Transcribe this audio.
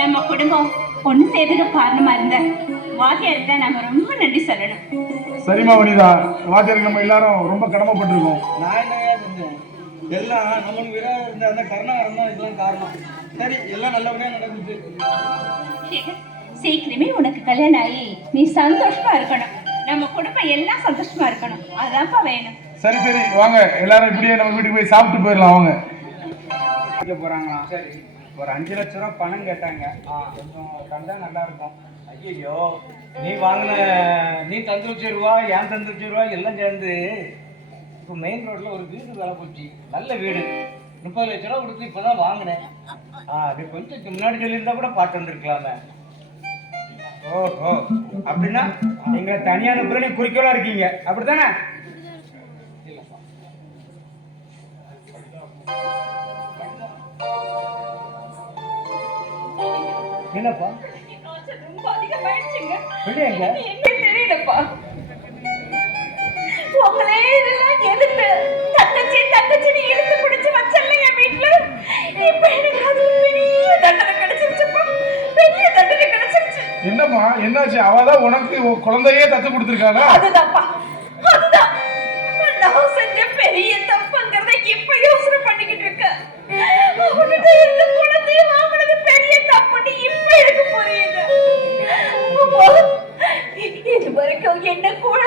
நம்ம குடும்பம் ஒன்று சேர்த்துக்க காரணமா இருந்த வாத்தியாருக்கு தான் நம்ம ரொம்ப நன்றி சொல்லணும். சரிம்மா வனிதா. வாத்தியாருக்கு நம்ம எல்லாரும் ரொம்ப கடமைப்பட்டிருக்கோம். நான் செஞ்சேன் எல்லாம் நம்மளுக்கு விரோதம் இருந்த அந்த கருணாகரம் தான் இதெல்லாம் காரணம். சரி எல்லாம் நல்லபடியா நடந்துச்சு. சீக்கிரமே உனக்கு கல்யாணம் ஆகி நீ சந்தோஷமா இருக்கணும். நம்ம குடும்பம் எல்லாம் சந்தோஷமா இருக்கணும். அதான்ப்பா வேணும். சரி சரி. வாங்க. எல்லாரும் இப்படியே நம்ம வீட்டுக்கு போய் சாப்பிட்டு போயிடலாம். வாங்க. வைக்க போறாங்களாம் சரி. ஒரு அஞ்சு லட்ச ரூபா பணம் கேட்டாங்க. கொஞ்சம் தந்தா நல்லா இருக்கும். ஐயோ நீ வாங்கின நீ தந்து வச்ச ரூபா ஏன் தந்து வச்ச ரூபா எல்லாம் சேர்ந்து இப்போ மெயின் ரோட்ல ஒரு வீடு வேலை போச்சு. நல்ல வீடு. முப்பது லட்ச ரூபா கொடுத்து இப்பதான் வாங்கினேன். ஆ அது கொஞ்சம் முன்னாடி சொல்லியிருந்தா கூட பார்த்து வந்திருக்கலாமே. ஓஹோ. அப்படின்னா நீங்க தனியா அனுப்புற குறிக்கோளா இருக்கீங்க. அப்படித்தானே? என்னப்பா? ரொம்ப அதிகமாயிடுச்சுங்க வெளியே எங்க? என்ன தெரியலப்பா உங்களே இதெல்லாம் எதிர்த்து தங்கச்சி தங்கச்சின்னு இழுத்து பிடிச்சு வச்சல என் வீட்டுல இப்ப எனக்கு அது ஒரு பெரிய தண்டனை கிடைச்சிருச்சுப்பா. பெரிய தண்டனை கிடைச்சிருச்சு. என்னம்மா என்னாச்சு? அவ தான் உனக்கு உன் குழந்தையே தத்து கொடுத்துருக்காளா? அதுதான்ப்பா. എന്നെ കൂടെ